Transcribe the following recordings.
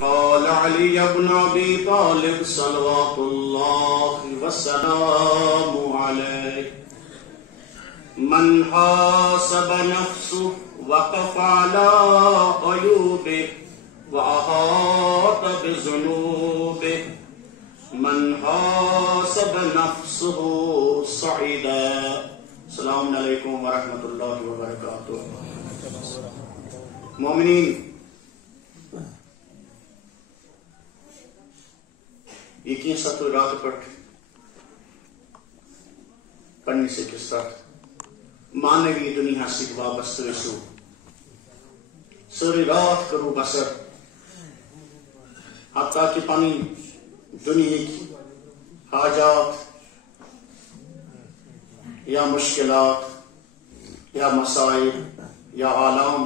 قال علي بن أبي طالب صلوات الله وسلامه عليه من حاسب نفسه وقف على عيوبه وأحاط بذنوبه من حاسب نفسه صعدا. السلام علیکم ورحمۃ اللہ وبرکاتہ. مومنین، یقین ستو رات پٹ پڑھنے سے کس ساتھ مانوی دنیا سے وابستہ رسو سری رات کرو بسر حتیٰ کہ پانی دنیا کی حاجات یا مشکلات یا مسائل یا آلام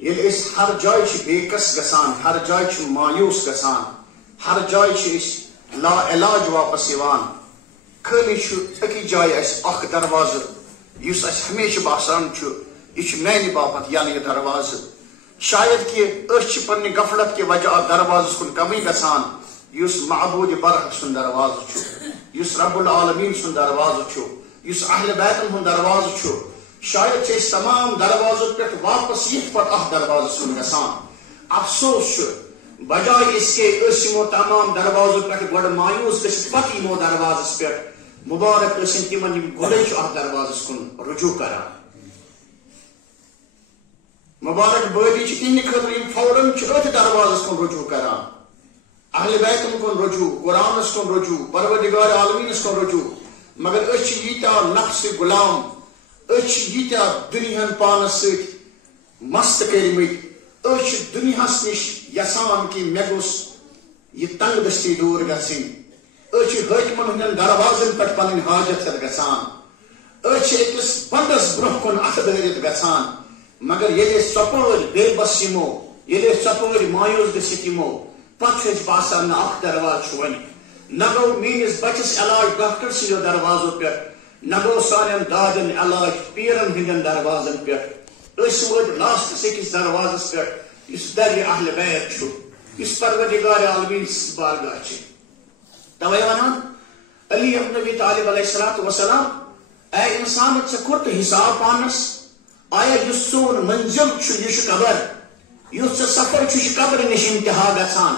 یہ اس ہر جائے بےکس گسان، ہر جائے مایوس گسان، ہر جائے لا علاج واپس یوان، خالی اکی جائے اس اخ دروازہ اس ہمیشہ باسان یہ میانہ باپت یعنی یہ دروازہ. شاید کہ اس پنہ غفلت کی وجہ دروازہ کن کمی گسان اس معبود برحق سن دروازہ اس رب العالمین سن دروازہ اس اہل بیتن ہن دروازہ شاید اس تمام دروازوں پہ واپس یہ پت اخ دروازہ سن گسان. افسوس بجائے اس کے اسمو تمام دروازوں پہ گوڑ مایوس گھت پتہ یمو دروازس پہ مبارک ٲسِن تمن یم گۄڈے اخ دروازس کن رجوع کران. مبارک بٲدی تہندِ خٲطرٕ یم فوراً اتھ دروازس کن رجوع کران، اہل بیتن کن رجوع، قرآنس کن رجوع، پروردگار عالمینس کن رجوع. مگر أسۍ چھِ ییٖتیٛاہ نفس غلام، أسۍ چھِ ییٖتیٛاہ دُنیاہن پانس سۭتۍ مست کٔرمٕتۍ، أسۍ چھِ دُنیاہس نِش یژھان کہ مےٚ گوٚژھ یہِ تنگ دستی دوٗر گژھٕنۍ. أسۍ چھِ حٲکمن ہٕنٛدٮ۪ن دروازن پٮ۪ٹھ پنٕنۍ حاجت ہٮ۪تھ گژھان، أسۍ چھِ أکِس بنٛدس برٛونٛہہ کُن اتھٕ دٲرِتھ گژھان. مگر ییٚلہِ أسۍ ژۄپٲرۍ بے بس یِمو، ییٚلہِ أسۍ ژۄپٲرۍ مایوس گٔژھِتھ یِمو، پتہٕ چھُ اَسہِ باسان نہ اکھ دروازٕ چھُ وۄنۍ، نہ گوٚو میٲنِس بچس علاج ڈاکٹر سٕنٛدیو دروازو پٮ۪ٹھ، نہ گوٚو سانٮ۪ن دادٮ۪ن علاج پیرن ہٕنٛدٮ۪ن دروازن پٮ۪ٹھ. أسۍ وٲتۍ لاسٹس أکِس دروازس پٮ۪ٹھ یُس درِ اہل بیت چھُ، یُس پروردگار عالمین سٕنٛز بارگاہ چھِ. توے ونان علی ابن ابی طالب علیہ الصلوۃ والسلام، اے انسان ژےٚ کوٚرتھ حساب پانس؟ آیا یُس سون منزل چھُ یہِ چھُ قبر، یُس ژےٚ سفر چھُ یہِ چھُ قبرِ نِش انتہا گژھان،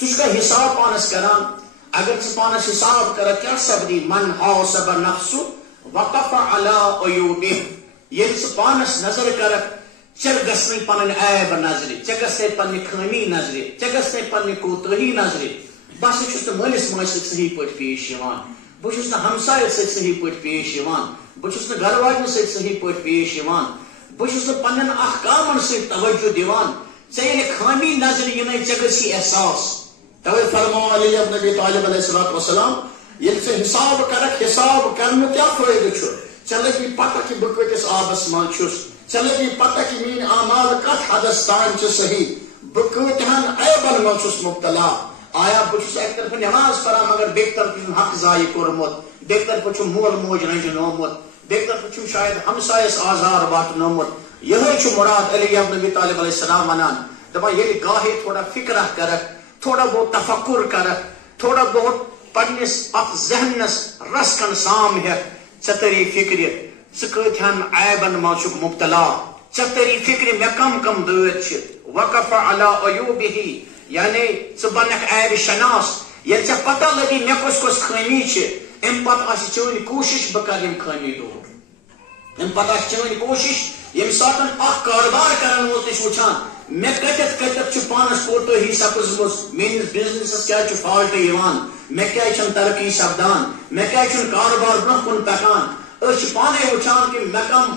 ژٕ چھُکھا حساب پانس کران؟ اگر ژٕ پانس حساب کرکھ کیٛاہ سپدی؟ من حاسب نفسه وقف علی عیوبه. ییٚلہِ ژٕ پانس نظر کرکھ ژےٚ گژھنٕے پنٕنۍ عیب نظرِ، ژےٚ گژھنٕے پننہِ خٲمی نظرِ، ژےٚ گژھنٕے پننہِ کوتٲہی نظرِ. بہٕ ہسا چھُس نہٕ مٲلِس ماجہِ سۭتۍ صحیح پٲٹھۍ پیش یِوان، بہٕ چھُس نہٕ ہمسایس سۭتۍ صحیح پٲٹھۍ پیش یِوان، بہٕ چھُس نہٕ گرٕ واجنہِ سۭتۍ صحیح پٲٹھۍ پیش یِوان، بہٕ چھُس نہٕ پننٮ۪ن احکامن سۭتۍ توجہ دِوان. ژےٚ ییٚلہِ خٲمی نظرِ یِنَے ژےٚ گژھی احساس. توے فرمو علی ابن ابی طالب علیہ الصلوۃ والسلام، ییٚلہِ ژٕ حساب کرکھ، حساب کرنُک کیٛاہ فٲیدٕ چھُ؟ ژےٚ لگی پتہ کہ بہٕ کۭتِس آبس منٛز چھُس، ژےٚ لگی پتہ کہ میٲنۍ اعمال کتھ حدس تام چھِ صحیح، بہٕ کۭتہن عیبن منٛز چھُس مبتلا. آیا بہٕ چھُس اکہِ طرفہٕ نٮ۪ماز پران مگر بیٚکہِ طرفہٕ چھُم حق ضایع کوٚرمُت، بیٚکہِ طرفہٕ چھُم مول موج رنجنومُت، بیٚکہِ طرفہٕ چھُم شاید ہمسایس آزار واتنومُت. یِہے چھُ مراد علی ابن ابی طالب علیہ السلام ونان، دپان ییٚلہِ گاہے تھوڑا فکرہ کرکھ، تھوڑا بہت تفکر کرکھ، تھوڑا بہت پننس اتھ ذہنس رس کن سام ہیتھ، ژےٚ تری فکرِ ژٕ کۭتہن عیبن منٛز چھُکھ مبتلا، ژےٚ تری فکرِ مےٚ کم کم دٲدۍ چھِ. وقف علی عیوبہ یعنی ژٕ بنکھ عیب شناس. ییٚلہِ ژےٚ پتہ لگی مےٚ کۄس کۄس خٲمی چھِ، امہِ پتہٕ آسہِ چٲنۍ کوٗشش بہٕ کرٕ یِم خٲمی دوٗر. امہِ پتہٕ آسہِ چٲنۍ کوٗشش ییٚمہِ ساتہٕ اکھ کاربار کرن وول تہِ چھُ وٕچھان مےٚ کتٮ۪تھ کتٮ۪تھ چھُ پانس کوتٲہی سپٕزمٕژ، میٲنِس بزنسس کیٛازِ چھُ فالٹ یِوان، مےٚ کیٛازِ چھنہٕ ترقی سپدان، مےٚ کیٛازِ چھُنہٕ کاربار برونٛہہ کُن پکان. أسۍ چھِ پانے وٕچھان کہ مےٚ کم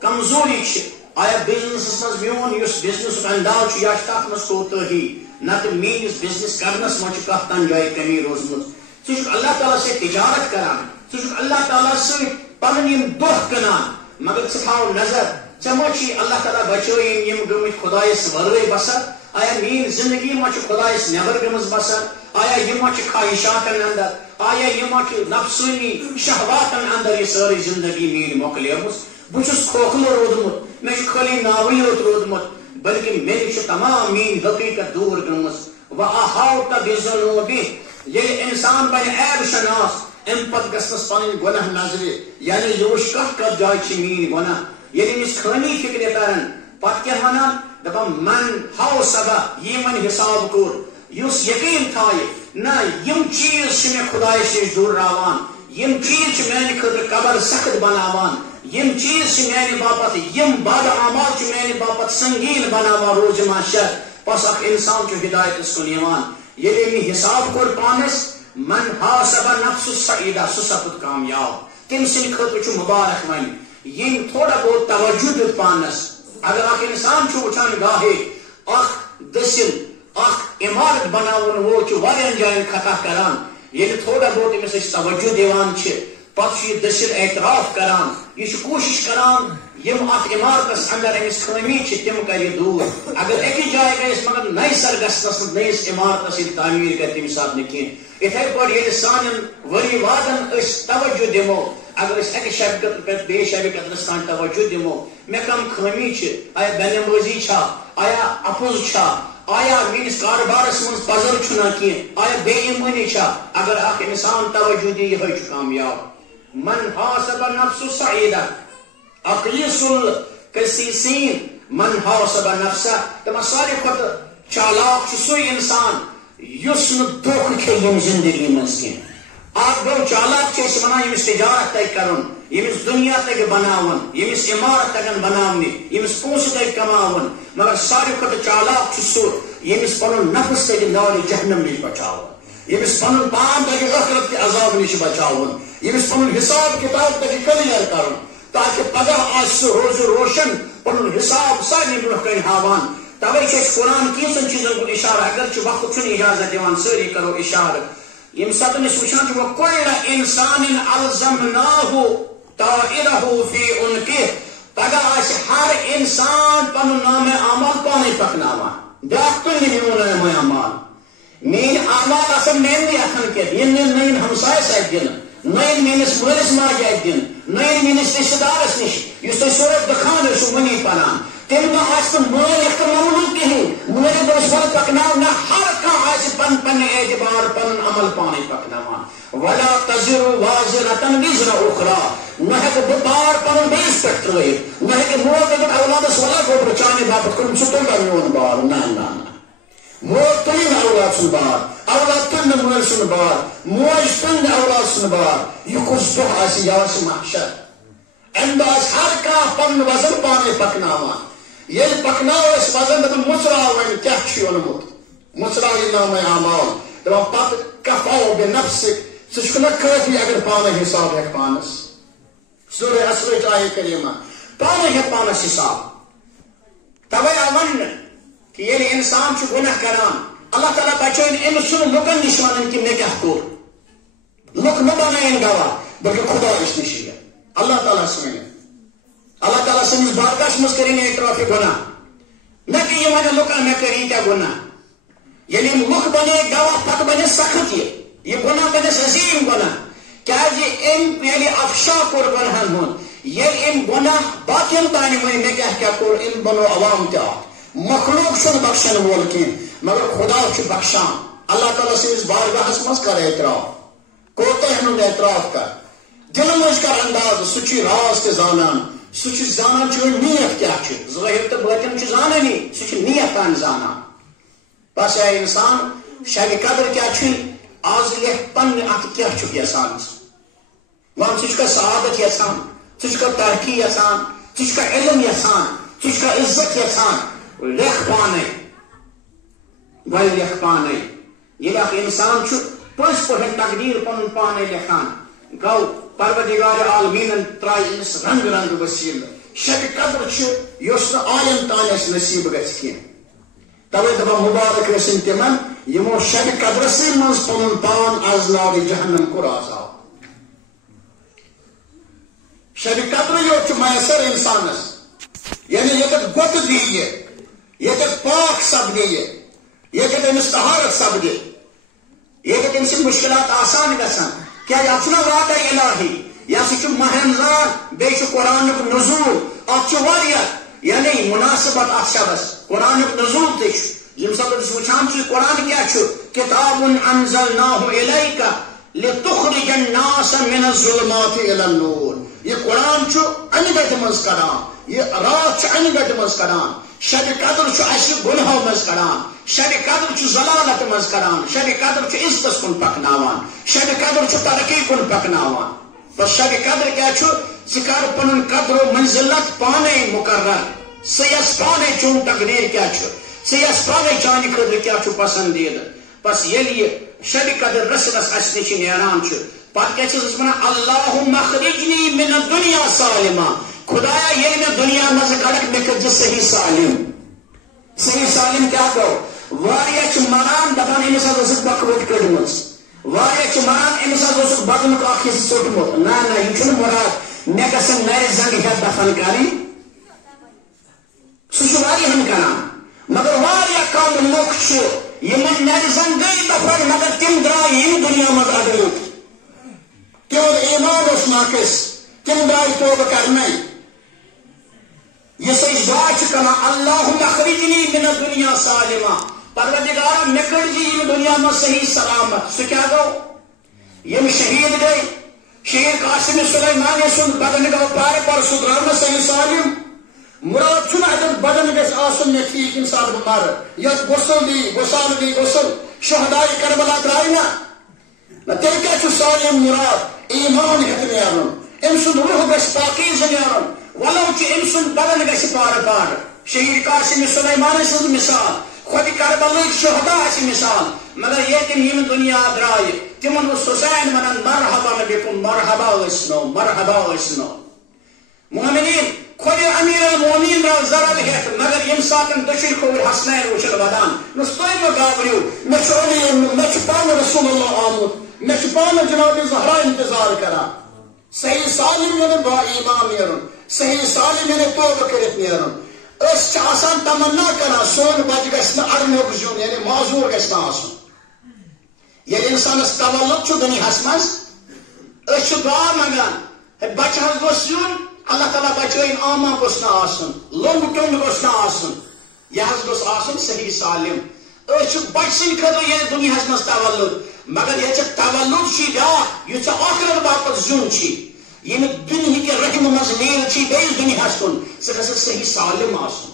کمزوری چھِ. آیا بزنسس منٛز میون یُس بزنسُک انداز چھُ یا چھِ تتھ منٛز کوتٲہی، نتہٕ میٲنِس بزنس کرنس منٛز چھِ کانٛہہ تنہٕ جایہِ کمی روٗزمٕژ. ژٕ چھُکھ اللہ تعالیٰ سۭتۍ تجارت کران، ژٕ چھُکھ اللہ تعالیٰ سۭتۍ پنٕنۍ یِم دۄہ کٕنان، مگر ژٕ تھاو نظر ژےٚ ما چھُے اللہ تعالیٰ بچٲیِن یِم گٔمٕتۍ خۄدایس ورٲے بسر. آیا میٲنۍ زندگی ما چھِ خۄدایس نٮ۪بر گٔمٕژ بسر؟ آیا یہِ ما چھِ خواہشاتن اندر؟ آیا یہِ ما چھِ نفسٲنی شہواتن اندر یہِ سٲرٕے زندگی میٲنۍ مۄکلیمٕژ؟ بہٕ چھُس کھوکھلہٕ روٗدمُت، مےٚ چھُ خٲلی ناوٕے یوت روٗدمُت، بلکہ میری تمام مین حقیقت دور گمس وَأَحَاطَ بِذُنُوبِهِ ییٚلہِ انسان بنہِ عیب شناس امہِ پتہٕ گژھنس پنٕنۍ گۄناہ نظرِ یعنی یہِ وٕچھ کتھ جایہِ چھِ میٲنۍ گۄناہ ییٚلہِ أمِس خٲمی فکرِ ترن پتہٕ کیٛاہ ونان دپان من حوصبہ یِمن حساب کوٚر یُس یقین تھایہِ نہ یِم چیٖز چھِ مےٚ خۄدایس نِش دوٗرراوان یِم چیٖز چھِ میانہِ خٲطرٕ قبر سخت بناوان یِم چیٖز چھِ میانہِ باپتھ یِم بد اعمال چھِ میانہِ باپتھ سنگیٖن بناوان روزِ معاشر پس اکھ انسان چھُ ہدایتس کُن یِوان ییٚلہِ أمۍ حساب کوٚر پانس من حاسبہ نفسُ سعیدہ سُہ سپُد کامیاب تٔمۍ سٕنٛدِ خٲطرٕ چھُ مُبارک وۄنۍ ییٚمۍ تھوڑا بہت توجہ دیُت پانس اگر اکھ انسان چھُ وٕچھان گاہے اکھ دٔسِل اکھ عمارت بناون وول چھُ واریاہن جاین خطا کران ییٚلہِ تھوڑا بہت أمِس أسۍ توجہ دِوان چھِ پتہٕ چھُ یہِ دٔسِل اعتراف کران یہِ چھُ کوٗشش کران یم اتھ عمارتس اندر أمِس خٲمی چھِ تِم کرِ دوٗر اگر أکِس جایہِ گٔیس مگر نَیہِ سر گژھنس نٔیِس عمارتس ییٚلہِ تعمیٖر کرِ تمہِ ساتہٕ نہٕ کینٛہہ یِتھے پٲٹھۍ ییٚلہِ سانٮ۪ن ؤری وادن أسۍ توجہ دِمو اگر أسۍ اکہِ شبہِ قدرٕ پٮ۪ٹھ بیٚیہِ شبہِ قدرس تام توجہ دِمو مےٚ کم خٲمی چھِ آیا بےٚنمٲزی چھا آیا اپُز چھا آیا میٲنِس کاربارس منٛز پزر چھُنہ کینٛہہ آیا بے ایٖمٲنی چھا اگر اکھ انسان توجہ دی یِہوے چھُ کامیاب من حاسبہ نفسُ سعیدہ اقیس القسیسین من حاسبہ نفسہ دپان ساروی کھۄتہٕ چالاک چھُ سُے انسان یُس نہٕ دھوکہٕ کھیٚیہِ ییٚمہِ زندگی منٛز کینٛہہ اکھ گوٚو چالاک چھِ أسۍ ونان ییٚمِس تجارت تگہِ کرُن ییٚمِس دُنیا تگہِ بناوُن ییٚمِس عمارت تگن بناونہِ ییٚمِس پونٛسہٕ تگہِ کماوُن مگر ساروی کھۄتہٕ چالاک چھُ سُہ ییٚمِس پنُن نفس تگہِ نارِ جہنم نِش بچاوُن ییٚمِس پنُن پان تگہِ ٲخرت کہِ عذاب نِش بچاوُن ییٚمِس پنُن حساب کتاب تگہِ کلیر کرُن تاکہ پگہ آسہِ سُہ روزِ روشن پنُن حساب سارنٕے برونٛہہ کنہِ ہاوان توے چھِ أسۍ قرآن کینٛژن چیٖزن کُن اشارٕ اگر چھُ وقت چھُنہٕ اجازت دِوان سٲری کرو اشارٕ ییٚمہِ ساتہٕ أسۍ وٕچھان چھِ وَكُلَّ اِنسانٍ أَلزَمْنَاهُ طَائِرَهُ فِي عُنُقِهِ پگہ آسہِ ہر انسان پنُن نامہِ اعمال پانے پکناوان بیٛاکھ تُلہِ نہٕ میون نامہِ اعمال میٲنۍ اعمال آسن میانٕے اتھن کٮ۪تھ یِم نہٕ نٔیِن ہمسایس اتھِ دِنہٕ نٔیِن میٲنِس مٲلِس ماجہِ اتھِ دِنہٕ نٔیِن میٲنِس رشتہٕ دارس نِش یُس تۄہہِ سورت دُکان ٲسِو وٕنی پران تمہِ دۄہ آسہِ نہٕ مٲلِک تہٕ مولوٗد کِہیٖنۍ مٲلِک دوٚپُس وَلہٕ پکناو نہ ہر کانٛہہ آسہِ پنٕنہِ اعتبار پنُن عمل پانے پکناوان وَلَا تَزِرُ وَازِرَةٌ وِزْرَ أُخْرَىٰ نہ ہٮ۪کہٕ بہٕ بار پنُن بیٚیِس پٮ۪ٹھ ترٲیِتھ نہ ہٮ۪کہِ مول دٔپِتھ اولادس وَلہٕ گوٚبرٕ چانہِ باپتھ کوٚرُم ژٕ تُل میون بار نہ نہ نہ مول تُلہِ نہٕ اولاد سُنٛد بار اولاد تُلہِ نہٕ مٲلۍ سُنٛد بار موج تُلہِ نہٕ اولاد سُنٛد بار یہِ کُس دۄہ آسہِ یہِ آسہِ محشر امہِ دۄہ آسہِ ہر کانٛہہ پنُن وزن پانے پکناوان ییٚلہِ پکناوو أسۍ وزن دپان مُژراو وۄنۍ کیٛاہ چھُ اوٚنمُت مُژراو یہِ نامے اعمال دپان پتہٕ کفاو بے نفسِک ژٕ چھُکھ نہ کٲفی اگر پانے حساب ہٮ۪کھ پانس سورہ اسرٕچ آیے کریٖمہ پانے ہٮ۪کھ پانس حساب توے آو وننہٕ کہ ییٚلہِ انسان چھُ گۄناہ کران اللہ تعالیٰ بچٲیِن أمِس چھُنہٕ لُکن نِش ونان کہ مےٚ کیٛاہ کوٚر لُکھ نہٕ بنٲیِن گواہ بلکہ خۄدایس نِش یِن اللہ تعالیٰ ونہِ اللہ تعالیٰ سٕنٛدِس بارگاہس منٛز کٔرِنۍ اعتراف گۄناہ نہ کہ یہِ ونہِ لُکن مےٚ کٔر ییٖتیٛاہ گۄناہ ییٚلہِ یِم لُکھ بنے گواہ پتہٕ بنہِ سخت یہِ گۄناہ بنٮ۪س عظیٖم گۄناہ کیٛازِ أمۍ ییٚلہِ افشا کوٚر گۄنہن ہُنٛد ییٚلہِ أمۍ گۄناہ باقین تانۍ ؤنۍ مےٚ کیٛاہ کیٛاہ کوٚر أمۍ بنوو عوام تہِ اکھ مخلوق چھُنہٕ بخشن وول کینٛہہ مگر خدا چھُ بخشان اللہ تعالیٰ سٕنٛدِس بارگاہس منٛز کر اعتراف کوتاہ ہُنٛد اعتراف کر دلہٕ منٛز کر انداز سُہ چھُ راز تہِ زانان سُہ چھُ زانان چٲنۍ نیت کیٛاہ چھِ ظٲہِر تہٕ بٲطِن چھُ زانٲنی سُہ چھُ نیت تانۍ زانان بس اے انسان شبِ قدر کیٛاہ چھُے آز لیکھ پننہِ اتھٕ کیٛاہ چھُکھ یژھان وَن ژٕ چھُکھا سعادت یژھان ژٕ چھُکھا ترقی یژھان ژٕ چھُکھا علم یژھان ژٕ چھُکھا عزت یژھان لیکھ پانے وۄنۍ لیکھ پانے ییٚلہِ اکھ انسان چھُ پٔزۍ پٲٹھۍ تقدیٖر پنُن پانے لیکھان گوٚو پروردگارِ عالمیٖنن ترٛایہِ أمِس رنٛگ رنٛگ وسیٖلہٕ شبِ قدر چھُ یۄس نہٕ عالم تانۍ اَسہِ نصیٖب گژھِ کینٛہہ توے دپان مُبارک ٲسِن تِمن یِمو شبِ قدرسٕے منٛز پنُن پان از نارِ جہنم کوٚر آزاد شبِ قدرٕے یوت چھُ میسر انسانس یعنی ییٚتٮ۪تھ گۄٹہٕ دِیہِ ییٚتٮ۪تھ پاک سپدِ ییٚتٮ۪تھ أمِس طہارت سپدِ ییٚتٮ۪تھ أمۍ سٕنٛدۍ مُشکلات آسان گژھن کیٛازِ اتھ چھُنہ واقع الہی یہِ ہسا چھُ ماہ رمضان بیٚیہِ چھُ قرآنُک نزوٗل اتھ چھُ واریاہ یعنی مناسبت ات شبس قرآن نزول تش یم سب وچان قرآن کیا کتاب انزلناه الیک لتخرج الناس من الظلمات الى النور. یہ قرآن امہ گٹہ مز کڑان، یہ رات امہ گٹہ مز کڑان، شب قدر اس گناہو مز کڑان، شب قدر ضلالت مز کڑان، شب قدر عزت کن پکناوان، شب قدر ترقی کن پکناوان. بس شب قدر کیا ثر پن قدر و منزلت پانے مقرر، سیس پانے چون تقدیر کیا سیس پانے چانہ خاطر کیا پسندیدہ. بس یل یہ شب قدر رس رس اس نش نیران پتہ کیا ونان اللہم اخرجنی من الدنیا سالما، خدایا یل میں دنیا مز کڑک مے کر صحیح سالم. صحیح سالم کیا گو واریاہ مران دپان امس حظ بکوٹ کڑم، واریاہ مران امس حظ بدنک اخ حصہ ژوٹمت. نا یہ مراد مے گھن نر زنگ ہیت دفن کریں، سہ واریاہن کران. مگر واریاہ کم لوک یمن نر زنگ گئی دفن مگر تم درائے یم دنیا مز اڈوت، تہد ایمان اس ناقص، تم درائے توبہ کرنے. یہ سج دعا کران اللہم اخرجنی من الدنیا سالما، پروردگارا مے کڑ یم دنیا مز صحیح سلامت. سہ کیا گو یم شہید گئی، شہید قاسم سلیمانی سن بدن گو پار پر سہ درو صحیح سالم. مراد چھنا اتن بدن گھس آسن مے ٹھیک انسان مر یس غسل دی غسال دی غسل شہداء کربلا درائے نا تیل کیا سالم مراد ایمان ہیت نیرن، ام سند روح گھس پاکیزہ نیرن ولو ام سند بدن گھس پار پار. شہید قاسم سلیمانی سن مثال، خود کربلا شہداء مثال. مگر یہ تم یم دنیا درائے تمن حسین ونان مرحبا بکم، مرحبا ٲسنو مرحبا ٲسنو. مومنین خود امیر المومنین را ضرر ہیت مگر یم ساتن دشر کھوور حسنین وچھل ودان نس تھی مہ گابریو مے پان رسول اللہ آمد، مے پان جناب زہرا انتظار کران. صحیح سالم یعنی با ایمان نیرن، صحیح سالم یعنی توبہ کرت نیرن. اس آسان تمنا کران سون بچ گھس نا اڑنک زیون یعنی معذور گھس نا آسن. یعنی انسانس تولد دنیاہس مز اس دعا منگان بچہ حظ گوس یون، اللہ تعالیٰ بچائن آما گوس نا آسن، لنگ ٹنگ گوس نا آسن، یہ حظ گوس آسن صحیح سالم. اس بچ سن خاطر یعنی دنیاہس مز تولد، مگر یہ تولد بیاکھ یہ آخرت باپت زیون یم دنیا کے رحم مز نیل بیس دنیاہس کن سہ گھس صحیح سالم آسن.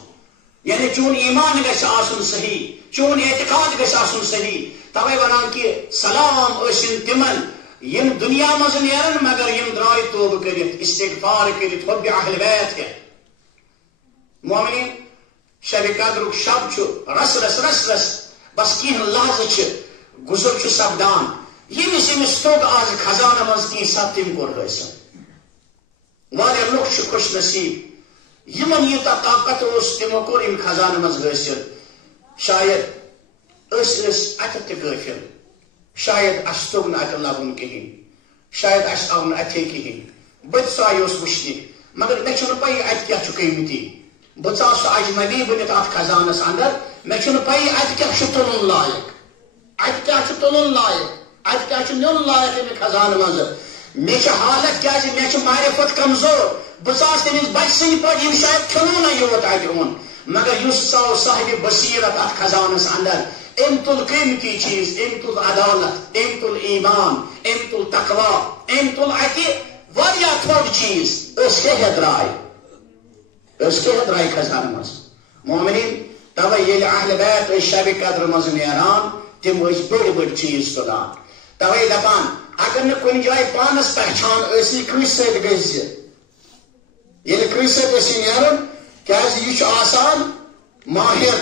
یعنی چون ایمان گھس آسن صحیح، چون اعتقاد گھس آسن صحیح. توے ونان کہ سلام ٲسِن تمن یم دنیا مز نیرن مگر یم درائے توبہ کرت استغفار کرت حب اہل بیت ہے. مومنین شب قدر شب رس رس رس رس بس کین لحظہ گزر سپدان یمس یمس توگ آز خزانہ مز کی سب تم کور حاصل. واریاہ لوک خوش نصیب یمن یوتاہ طاقت اس تمو کور یم خزانہ مز حاصل. شاید اتھ تہ غافل، شاید اس توگ نا ات لبن کہین، شاید اس آو نا اتھے کہین. بت سایہ وچھنہ مگر مے چھنہ پی ات کیا قیمتی. بہ ژاس سہ اجنبی بنت ات خزانس اندر، مے چھنہ پی ات کیا تلن لائق، ات کیا تلن لائق، ات کیا نیون لائق امہ خزانہ مز. مے حالت کیا مے معرفت کمزور، بہ ژاس تمس بچ سن پہ یم شاید کھنو نا یوت ات اون. مگر اس ژاو صاحب بصیرت ات خزانس اندر، ام تل قیمتی چیز، ام تل عدالت، ام تل ایمان، ام تل تقوا، ام تل اتہ واریاہ تھوڑ چیز. اس کے درائے خزانہ مز. مومنین توے یل اہل بیت شب قدر مز نیران تم بڑ بڑ چیز تلان. توے دپان اگر نہ کن جائے پانس پہچان اسی کنس ست گز یل کنس ست اسی نیرن کیاز یہ آسان ماہر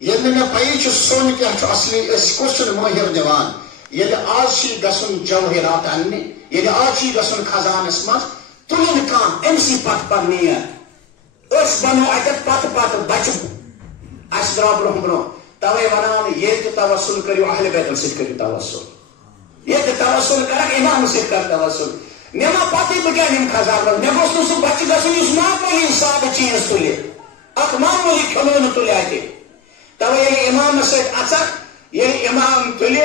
یل مے پی سون کیا اصلی اس کس ماہر دان یل آج گھن جوہرات انہ یل آج گھن خزانس مز تلن کان امسی پت پر نیر اس بنو اتت پت پت بچ اس درا برہ برہ. توے ونان یہ توسل کرو اہل بیتن ست کرو توسل، یہ توسل کر امام ست کر توسل. مے ما پتہ بہ کیا نم خزانہ مے گوس نہ سہ بچہ گھن اس معمولی حساب چیز تلہ اخ معمولی کھلون تلہ اتہ. توے یل امام ست اچک یل امام تلہ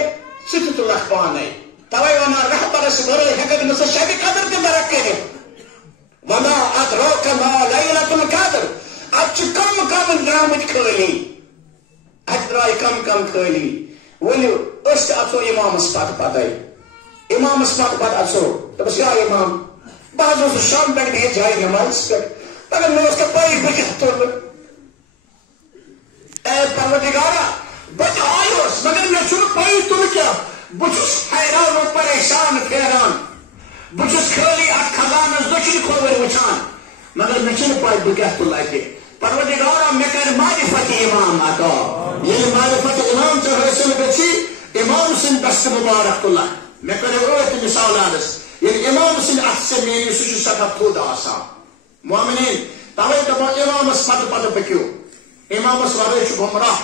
ثہ تہ تلکھ پانے. توے ونان رہبرس ورٲے ہیککھ نہ سہ شب قدر تہ درک کرتھ. وما ادراک ما لیلۃ القدر ات کم درامت کھلی ات درائے کم کھلی ولو اس اچو امامس پتہ امامس پتہ اچو دپس یا امام بہت اوسس شام پہ بہت جائے نماز پہ مگر مے اس پی بہ کیا تل اے پروردگارا بچ آیوس مگر مے چھن پی تل کیا بچس حیران و پریشان پھیران بچس خالی ات خزانس دچن کھوور وچان مگر مے چھن پی بہ کیا تل اتہ پروردگارا مے کر معرفت امام عطا یہ معرفت امام چھ حاصل گچھی امام سن دست مبارک تلہ مے کر اوت مثال آدس یعنی امام سن ات سے میری سہ سٹھا تھود آسان مومنین توے دپا امامس پتہ پکیو امامس ورے چھ گمراہ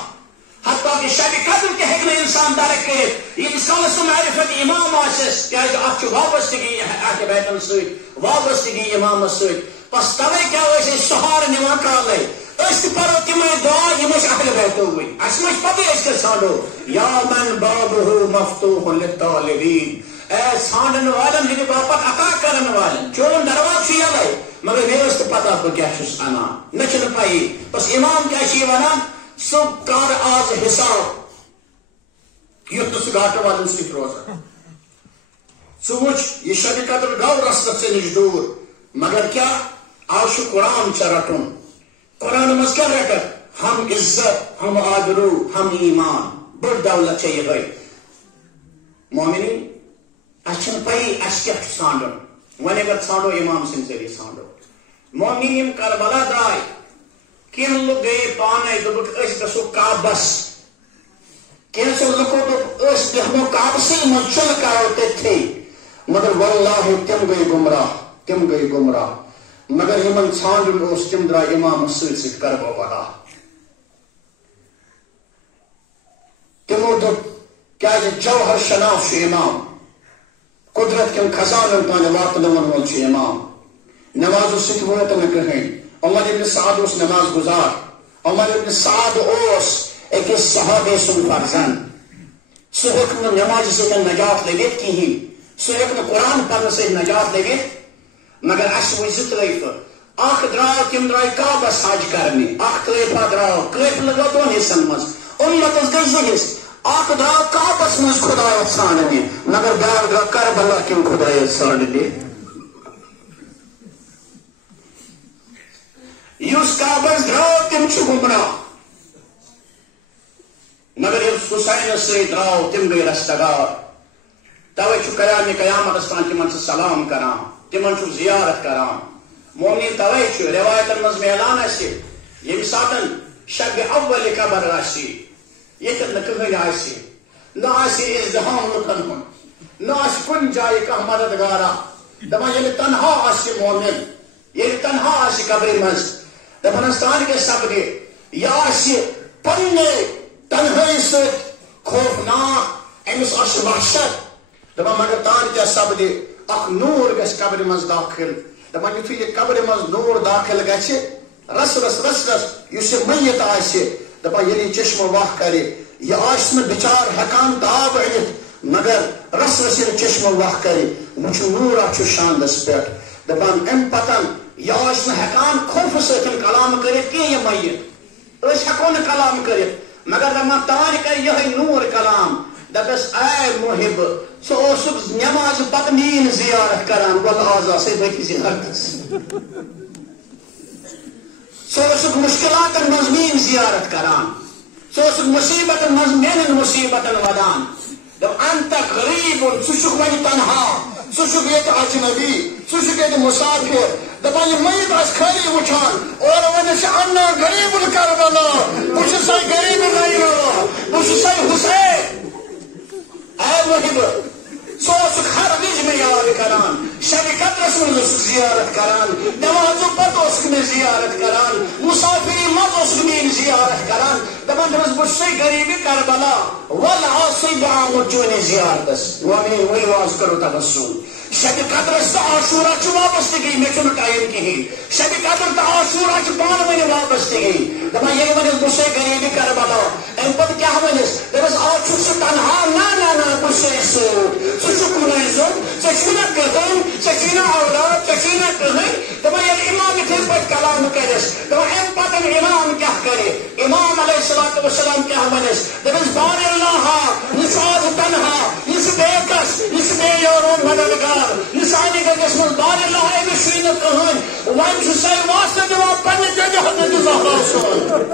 حتیٰ کہ شب قدر کے ہیکن انسان درک کرت یہ انسان سن معرفت امام آسس کیا ات وابستگی اہل بیتن ست وابستگی امامس ست پس توے کیا سہار نوان کالے اس پرو تم دعا یم اہل بیتو اس مجھ پتہ اس ژھانڈو یا من بابہ مفتوح للطالبین اے ژھانڈن والن ہند باپت عطا کرن والن چون درواز یلے مگر مے اس پتہ بہ کیا چھس انان نہ چھن پائی بس امام کیا چھ ونان سب کار آج حساب یت سہ گاٹ والن ست روزان ثہ وچ یہ شب قدر گو رسط سے نش دور مگر کیا آج قرآن چھ رٹن قرآن مز کیا رٹت ہم عزت ہم آبرو ہم ایمان بڑ دولت چھ یہ مومنین اچھن پی اس کیا ژھانڈن ون اگر ژھانڈو امام سن ذریعہ ژھانڈو مومنین کربلا درائے کن لوگ گئے پانے دبک اس گسو کعبس کن سو لکو دب اس بہمو کعبسی منچل کرو تھے مگر واللہ تم گئی گمراہ مگر یمن ژھانڈن اس تم درائے امام ست کربو بڑا تمو دب کیا جوہر شناس امام قدرت کن خزانن تان واتن وول امام نماز ست ووت نہ کہین عمر ابن سعد اس نماز گزار عمر ابن سعد اس ایک صحابی سن فرزن سہ ہیکن نماز سے نجات لگت کہین سہ ہیکن قرآن پڑھنے سے نجات لگت مگر اس وہ زٕ طائفہ اخ دراو تم درائے کعبس حج کرنے اخ طائفہ دراو قیف لگو دون حصن مز امتس گئی زٕ حصہٕ اخ دراو کعبس مز خدایت ژھانڈنے مگر بیاکھ دراو کربلا کن خدایت ژھانڈنے یس کعبس دراو تم چھ گمراہ مگر یس حسین سی دراو تم گئی رستگار توے چھ قیامت تان تمن سلام کران تمن چھ زیارت کران مومنین توے چھ روایتن مز اعلان اس یم ساتن شب اول قبر راشی یتن نکہن آسی نہ آسی ازدحام لکن ہن نہ آس کن جائے کہ مددگارا دپان ییٚلہِ تنہا آسہِ مومن ییٚلہِ تنہا آسہِ قبرِ منٛز دپان تان کے سپدِ یا آسہِ پننہِ تنہٲیی سۭتۍ خوفناک أمِس آسہِ وحشت دپان مگر تان کیٛاہ سپدِ اکھ نوٗر گژھِ قبرِ منٛز داخل دپان یُتھُے یہِ قبرِ منٛز نوٗر داخل گژھِ رس یُس یہِ میت آسہِ دپان ییٚلہِ یہِ چشمہٕ واہ کرِ یہِ آسہِ نہٕ بِچار ہٮ۪کان تاب أنِتھ مگر رس ییٚلہِ چشمہٕ واہ کرِ وٕچھ نوٗرا چھُ شاندس پٮ۪ٹھ دپان امہِ پتن یہ آسہِ نہٕ ہٮ۪کان خوفہٕ سۭتۍ کلام کٔرِتھ کینٛہہ یہِ میت أسۍ ہٮ۪کو نہٕ کلام کٔرِتھ مگر دپان تانۍ کرِ یِہوٚے نوٗر کلام دپس اے محب ژٕ اوسُکھ نٮ۪مازِ پتہٕ میٛٲنۍ زیارت کران وَلہٕ آز آسے بٔتھِ زیارتس ژٕ اوسُکھ مُشکلاتن منٛز میٛٲنۍ زیارت کران ژٕ اوسُکھ مُصیبتن منٛز میٛانٮ۪ن مُصیبتن ودان دپ انت غریٖبُن ژٕ چھُکھ وۄنۍ تنہا ژٕ چھُکھ ییٚتہِ اجنبی ژٕ چھُکھ ییٚتہِ مُسافر دپان یہِ میت آسہِ خٲلی وٕچھان اورٕ ونٮ۪س انا غریٖب الکربلا بہٕ چھُس سَے غریٖب غیرا بہٕ چھُس سَے حُسین اے محب ژٕ اوسُکھ ہر وِزِ مےٚ یاد کران شبِ قدرس منٛز اوسُکھ زیارت کران نٮ۪مازو پتہٕ اوسُکھ مےٚ زیارت کران مُسافری منٛز اوسُکھ میٛٲنۍ زیارت کران دپان دپس بہٕ چھُس سَے غریٖبِ کربلا وَلہٕ آسٕے بہٕ آمُت چٲنِس زیارتس وۄنۍ واز کرو تبسُم شب قدرس تو عاشورہ چھ وابستگی مے چھُنہٕ ٹایم کہین شب قدر تو عاشورہ چھ پانہٕ ؤنۍ وابستگی دپان ییٚلہِ ونٮ۪س بہٕ چھُسے غریٖبِ کربلا امہِ پتہٕ کیٛاہ ونٮ۪س دپس آز چھُکھ ژٕ تنہا نہ بہٕ چھُسے سۭتۍ ژٕ چھُکھ کُنُے زوٚن ژےٚ چھُے نہ کٕہٕنۍ ژےٚ چھُے نہ اولاد ژےٚ چھُے نہ کٕہٕنۍ دپان امام کیا کرے امام علیہ السلام کیا ونس دپس بار اللہ نشاز تنہا اس بے کس اس بے یورون مددگار نشانی گس من بار اللہ امس شین کہن ون سے واسطہ دوا پنہ جگہ حضرت زہرا سن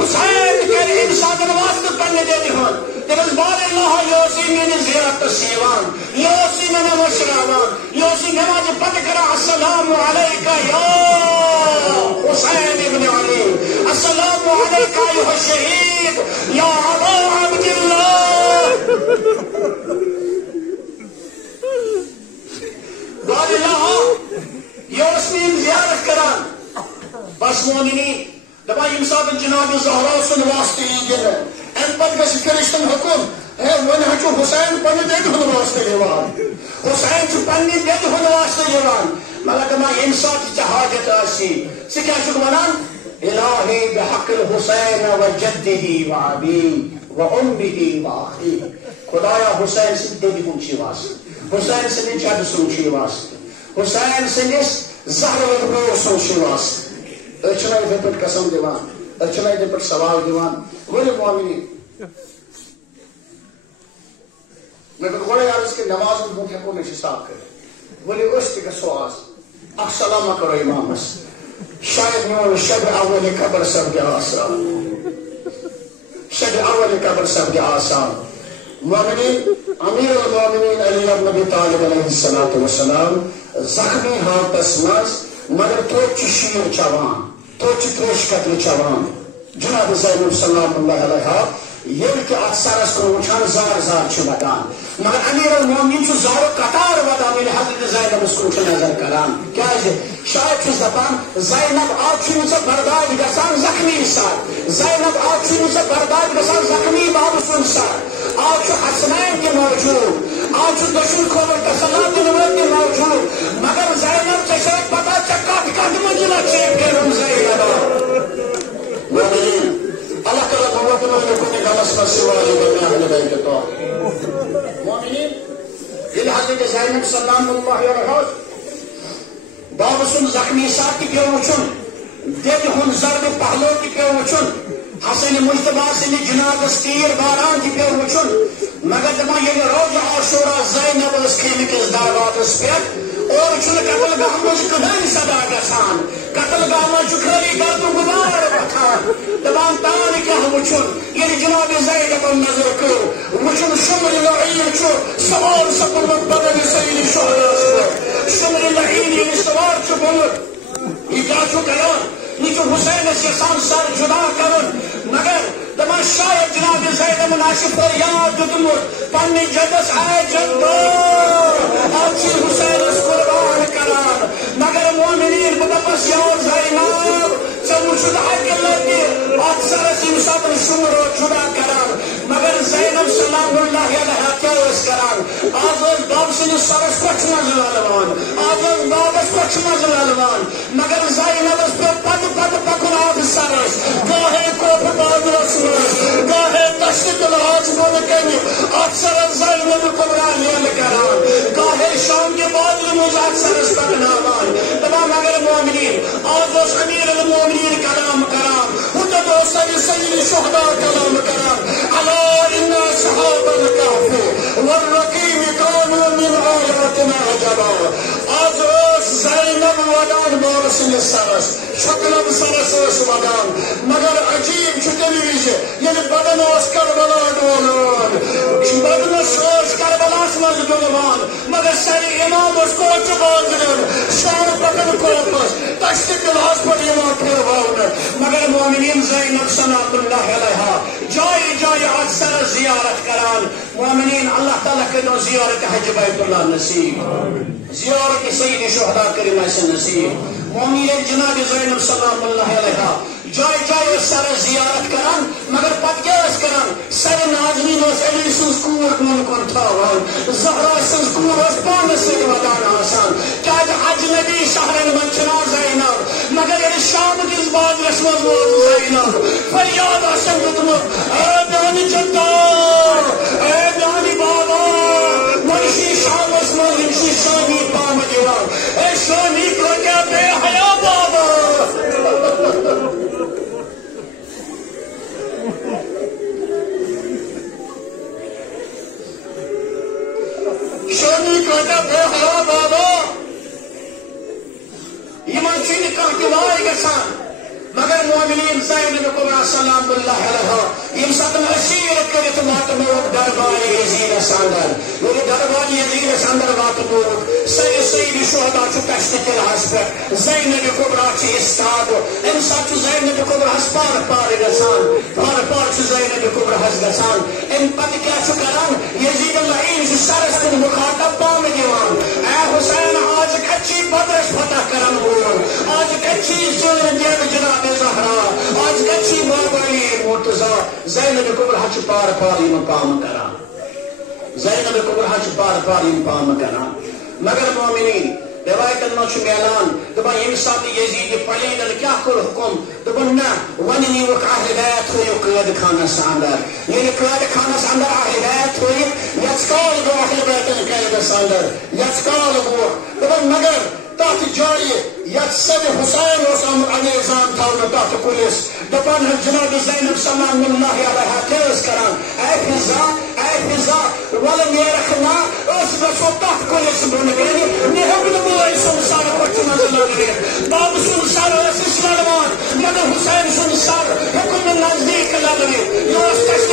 حسین کر انسان واسطہ پنہ جگہ دپس بار اللہ یوسی میری زیارت سیوان یوسی میں مشراوان یوسی نماز پڑھ کر السلام علیکہ یا حسین ابن علی السلام علیکہ ایھا الشہید یا ابا عبداللہ بار اللہ یوسی زیارت کران بس مومنی دپا یم سات جناب زہرا سن واسطہ یہ ام پتہ گژھِ فرشتن حکم ہے ون ہچو حسین پنہ دید ہن واسطہ یوان حسین چھ پنہ دید ہن واسطہ یوان مگر دپا یم سات چھ حاجت آسی سی کیا چھ ونان الہی بحق الحسین و جدہ و ابی و امہ و اخی خدایا حسین سن دید ہن چھ واسطہ حسین سن جد سن چھ واسطہ حسین سنس زہر و سن چھ واسطہ اچھنا ادھر پر قسم دیوان اچھنا ادھر پر سوال دیوان ولی مومنی میں تو گوڑے یار اس کے نماز میں بھوکے کو نہیں حساب کرے ولی اس کے سواز سلامہ کرو امام اس شاید میں شب اول قبر سب کے آسان شب اول قبر سب کے آسان مومنی امیر المومنین علی بن ابی طالب علیہ السلام زخمی حالت مز مگر توچ شیر چوان توچ تریش قتل چوان جناب زینب سلام اللہ علیہ یہ کہ ات سرس کو وچھان زار زار چھ ودان مگر امیر المومنین چھ زار قطار ودان یل حضرت زینب اس کو نظر کران کیا شاید چھ زبان زینب آج چھ بردار گسان زخمی سار زینب آج چھ بردار گسان زخمی باب سن سار آج حسنین کے موجود آج دشمن کھوبر تسلام دنور کے موجود مگر زینب چشرت پتا چکا کٹ منجلا چیپ کے رم زینب مومنین اللہ تعالیٰ محمد نے کوئی غلط پر سوال کرنے اہل بیت کے طور مومنین یہ حضرت زینب سلام اللہ علیہ باب سن زخمی ساتھ کی پیو وچن دل ہن زرد پہلو کی پیو وچن حسن مجتبہ سے جناب تیر باران کی پیو وچن مگر دما یہ روز عاشورہ زینب اس کھیل کے دعوات اس پہ اور چھن قتل گاہ مجھ کدھن صدا گسان قتل گاہ مجھ کھری گرد و غبار بکھان دبان تان کیا وچن یہ جناب زینب نظر کرو وچن شمر لعین چھو سوار سپرمت بدن سید شہداء شمر لعین یہ سوار چھو بولت یہ کیا چھو کران یہ جو حسین سے سان سر جدا کرن مگر دمان شاید جناب زینب مناسب پر یاد دمت پنی جدس آئے جدو آچی حسین اس قربان کران مگر مومنین بدپس یار زینب چمو شد حق اللہ کے اکثر اسی صبر شمر و جدا کران مگر زینب سلام اللہ علیہ کیا اس کران آزاز باب سے سرس کچھ مزل علوان آزاز بابس کچھ مزل علوان مگر زینب اس پر پد پکن آف سرس گاہے کوپ باد رسول گاہے تشت الحاج ملکنی اکثر زینب قبرانیان کران گاہے شام کے بعد رموز اکثر اس پکناوان تمام اگر مومنین آزاز امیر المومنین کلام کرام حدد و سید شہداء کلام کرام علا ان صحاب الکافی والرقیم کانو من آیاتنا عجبا آزاز زینب ودان بارسن سرس شکلم سرس اس ودان مگر عجیب چھ تلویزی یعنی بدن اس کربلا دولان بدن اس کربلا اسمز دولان مگر سری امام اس کو چبازن شان پکن کوپس تشتک الحاظ پر امام پھرواؤن مگر مومنین زینب سنات اللہ علیہ جائے جائے اکثر زیارت کران مومنین اللہ تعالیٰ کرو زیارت حج بیت اللہ نصیب زیارت سید شہداء کریم ایسے نصیب مومنین جناب زینب سلام اللہ علیہ جائے جائے سر زیارت کران مگر پت کیا اس کران سر ناظرین اس علی سنس کور کون کون تھاوان زہرا سنس کور اس پان سے ودان آسان کیا اجنبی شہرن منچنا زینب مگر یہ شام کس بعد رسول زینب فریاد آسان دتمت اے دانی جدار اے دانی بابا منشی شام اس منشی شامی پام دیوان اے شامی کو کیا بے حیا بابا کتا بے حیا بابا یمن چھنہ کانٛہہ تہِ واے گژھان مگر مومنین زینب کبریٰ سلام اللہ علیہ یم ساتن اسیر کرت واتنوک دربار یزید اندر یہ دربار یزید اندر واتنوک سید شہداء کشت قلعس پہ زینب کبریٰ استاد ام سات زینب کبریٰ پار پار گسان پار پار زینب کبریٰ گسان ام پتہ کیا کران یزید اللعین سرس کن مخاطب پام دیوان اے حسین آج کچی بدرش فتح کرن وول آج کچی زور دیو جناب زہرا آج کچی بابا علی مرتضی زینب کبریٰ پار پار یم پام کران زینب کبریٰ پار پار یم پام کران مگر مومنین روایتن من میلان دپان یم سات یزید پلینن کیا کور حکم دپان نا ون نیوک اہل بیت ہوئی قید خانس اندر یعنی قید خانس اندر اہل بیت ہوئی یچکال گو اہل بیتن قیدس اندر یچکال گو دپان مگر تحت جائے یت سب حسین اسام علیزان تھاؤنا تحت کلس دپان جناب زینب سلام اللہ علیہ تیز کران اے فضا ولم یرخنا اس رسول تحت کلس بنگری نحبن بوئی سنسار پچھ مزلگری باب سنسار اس اسلام مگر حسین سنسار حکم نزدیک لگری یہ اس